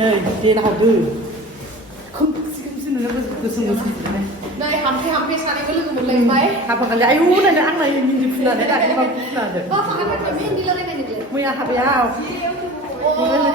Dia nak ada. Kau sini nak bersungguh sini. Này hampir sana ko lugu mulai mai. Apa kali ayu nak ang nak ini di pula dah di bawah pula dah. Oh, pakai kami di luar ini ni. Mu yang apa ya? Oh.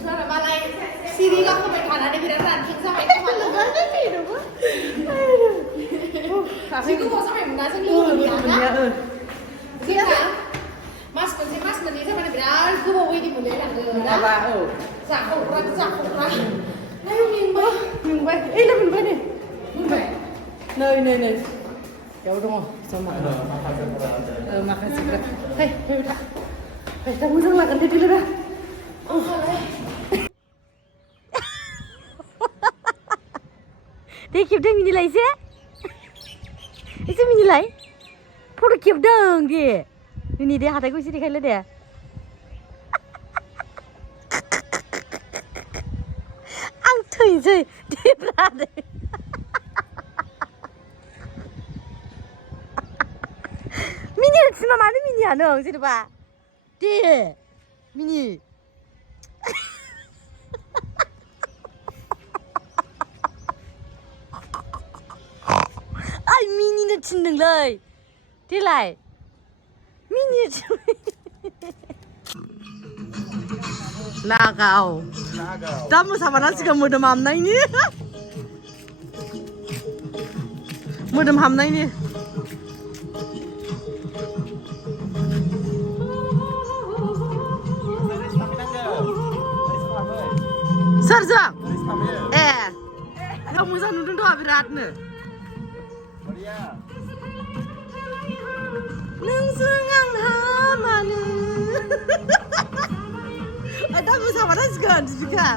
Cara malai. Siri lah tu mereka ada di dalam kita sampai ke mana? Ada di mana? Siku bos sampai mana sih lu? Ya. Siapa? Mas nanti sama dia bilang, aku mau ini mulai ada. Apa? Sakura. Ayo minggu. Lah minggu ni. Nơi. Kéo đúng không? Sao mà? Makasih berat. Hei, udah. Hei, kamu jangan makan dulu dah. Dia kịp đây mini lại chứ? Itu mini lại? Photo kịp dong dia. Mini dia hati aku sih dikhai dia. Ang thuy rồi, dia berada. Mini cuma mana mini anu sih pak? Dia mini. Ai mini nó chín đừng lời. Thế lại mini Lagau. Kamu sama nasi kamu udah mamna ini. Udah mamna ini. Sarjang. Kamu sana nudun doa beratnya. Nungsungang hamane. Ada bersama nasi kan juga.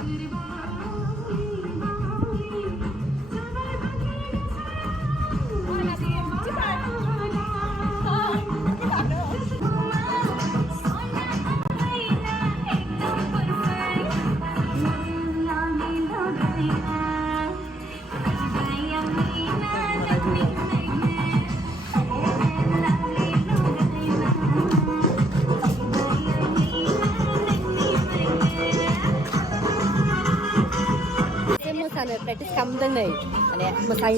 Practice kamu deng nih, ane mesai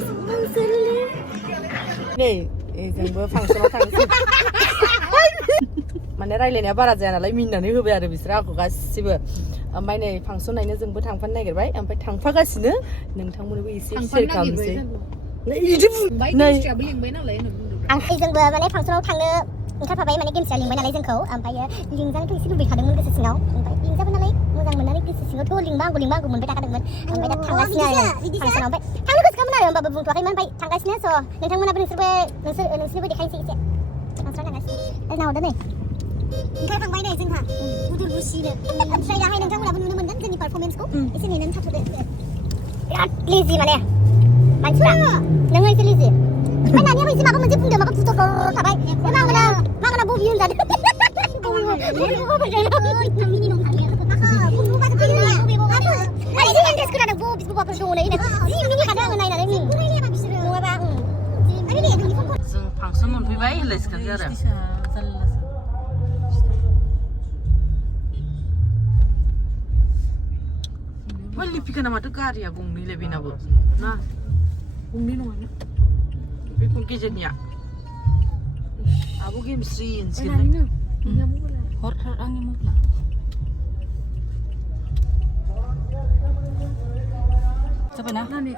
nih, jengbo function tangsi. Mana रायलायनाया बारा जाया नालाय मिनिनानै होबाय आरो बिसोर आंखौ गासिबो ओमफ्राय नै फांसन नायनो जोंबो थांफानो नागिरबाय ओमफ्राय थांफागासिनो नोंथांमोननोबो एसे शेयार खालामनोसै नै आं जोंबो माने फांसनाव थांनो ओंखारफाबाय माने गेमस्रिया लिंबाय नालाय जोंखौ ओमफ्राय लिंजानोथ' एसे लुबैखादोंमोन गोसो सिङाव ओमफ्राय लिंजाबाय नालाय मोजां मोननानै गोसो सिङावथ' लिंबा आंखौ मोनबाय थाखादोंमोन ओमफ्राय दा थांगासिनो आरो फांसनाव ओमफ्य थांनो गोसोखामोन आरो होमबाबो बुंथ'वाखैमोन ओमफ्य थांगासिनो स' नोंथांमोनाबो नोंसोरबो देखायनोसै एसे फांसनाव थांगासिनो दा नाहरदो नै ओंखारखांबाय नै जोंहा गुदुर गुसिनो ओमफ्राय दाहाय नोंथांमोनाबो नुनो मोनगोन जोंनि पारफरमेन्सखौ एसे नेनानै थाथ'दो बिराद लेजि माने मानसिफ्रा नोङो एसे लेजि ओमफ्राय नानियाबो एसे माबा मोनसे बुंदों माबा फुथर थाबाय मागोना बबि होनजादों मिनि नं थायो खुन्दुंबासो फैयो माने जों इन्ट्रेस्ट खोनादों बबिस बबाफोर दङ नै जि मिनिखादों आङो नायनानै नङाबा जों फांसन मोनफैबाय होनलायसिगोन आरो मा लिपिकाना माथो गारिया गंनैलाय बेनाबो ना गंनै नङा बे गेजेरनिया आब' गेमस्रि होनसिगोन हर आंनि मबाइला जाबायना नानि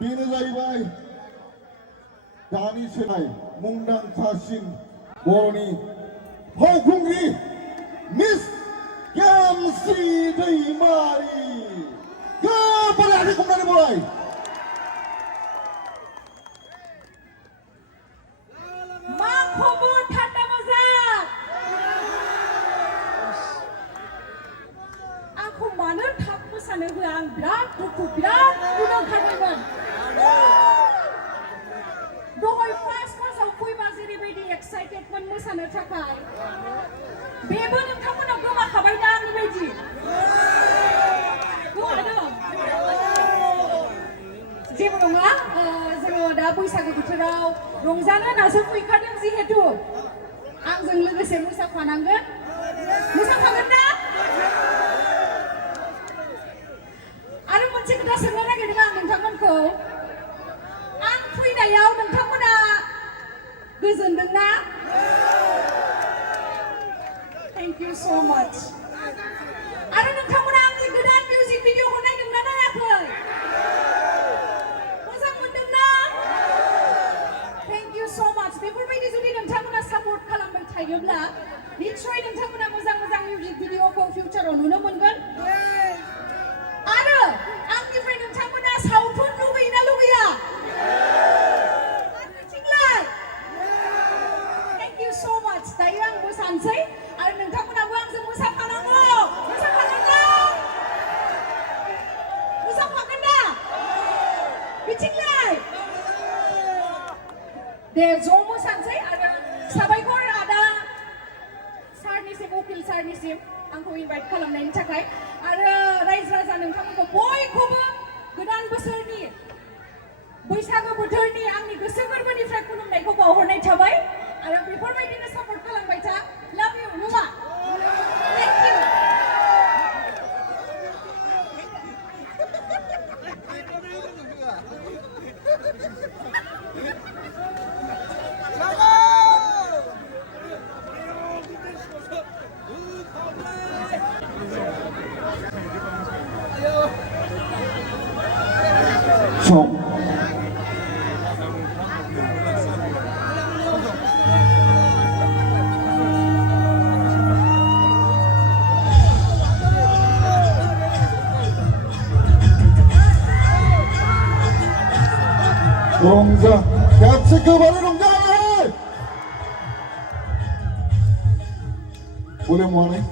बेनो जाहैबाय दानि सोलाय मुंदांखासिन बर'नि फावखुंग्रि मिस गेमस्रि दैमारि गोबारै आखाइ खबनानै बराय थाखाय बेबो नोंथांमोनाव गोमाखाबाय दा आंनि बायदि गोमादों जेबो नङा जोङो दा बैसागो बोथोराव रंजानो होननासो फैखादों जिहेतु आंजों लोगोसे मोसाफानांगोन मोसाफागोन ना आरो मोनसे खोथा सोंनो नागिरदों आं नोंथांमोनखौ आं फैनायाव नोंथांमोना गोजोनदोंना थेंक इउ स' माच आरो नोंथांमोना आंनि गोदान मिउजिक भिडिअखौ नायदोंना नायाखै मोजां मोनदोंना थेंक इउ स' माच बेफोरबायदि जुदि नोंथांमोना सापर्ट खालामबाय थायोब्ला निश्चय नोंथांमोना मोजां मोजां मिउजिक भिडिअखौ फिउचाराव नुनो मोनगोन आरो आंनिफ्राय नोंथांमोना सावथुन लुगैयोना लुगैया थेंक इउ स' माच दायो आं मोसानोसै आरो नोंथांमोनाबो आंजों मोसाफानांगौ मोसाफागोन ना बिथिंलाय दे ज' मोसानोसै आरो साबायखर आदा सारनिसिम उकिल सारनिसिम आंखौ इनभाइट खालामनायनि थाखाय आरो रायजो राजा नोंथांमोनखौ बयखौबो गोदान बोसोरनि बैसागो बोथोरनि आंनि गोसो गोरबोनिफ्राय खुलुमनायखौ बावहरनाय थाबाय आरो बेफोरबायदिनो सापर्ट खालामबाय था लाभ इउ नुमा थेंक इउ सम रंजा खेबसे गोबारै रंजाबाय boleh mulai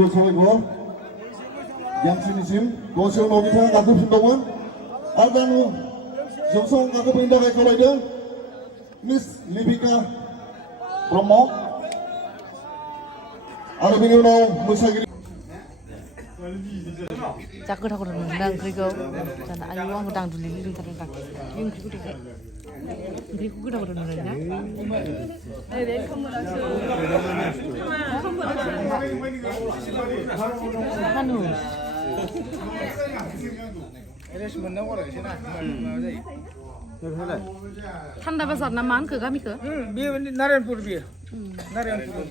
जोबोद साबायखर गेमस्रिनिसिम दसेयाव उनाव बिथाङा गाखोफिनबावगोन आरो दा जौसां गाखोफैनो थाखाय खावलायदों मिस लिपिका ब्रह्म आरो बेनि उनाव मोसागिरि जा गोथाव गोथाव मोनदों ओंख्रिखौ जाना आयौ आंखौ दांदुलि लिंथारदों दां बे ओंख्रिखौ देखाय ओंख्रिखौ गोथाव गोथाव नुदों ना हानु थान्दा बाजार ना मा होनखो गामिखौ बे नारायणपुर बेयो नारायणपुर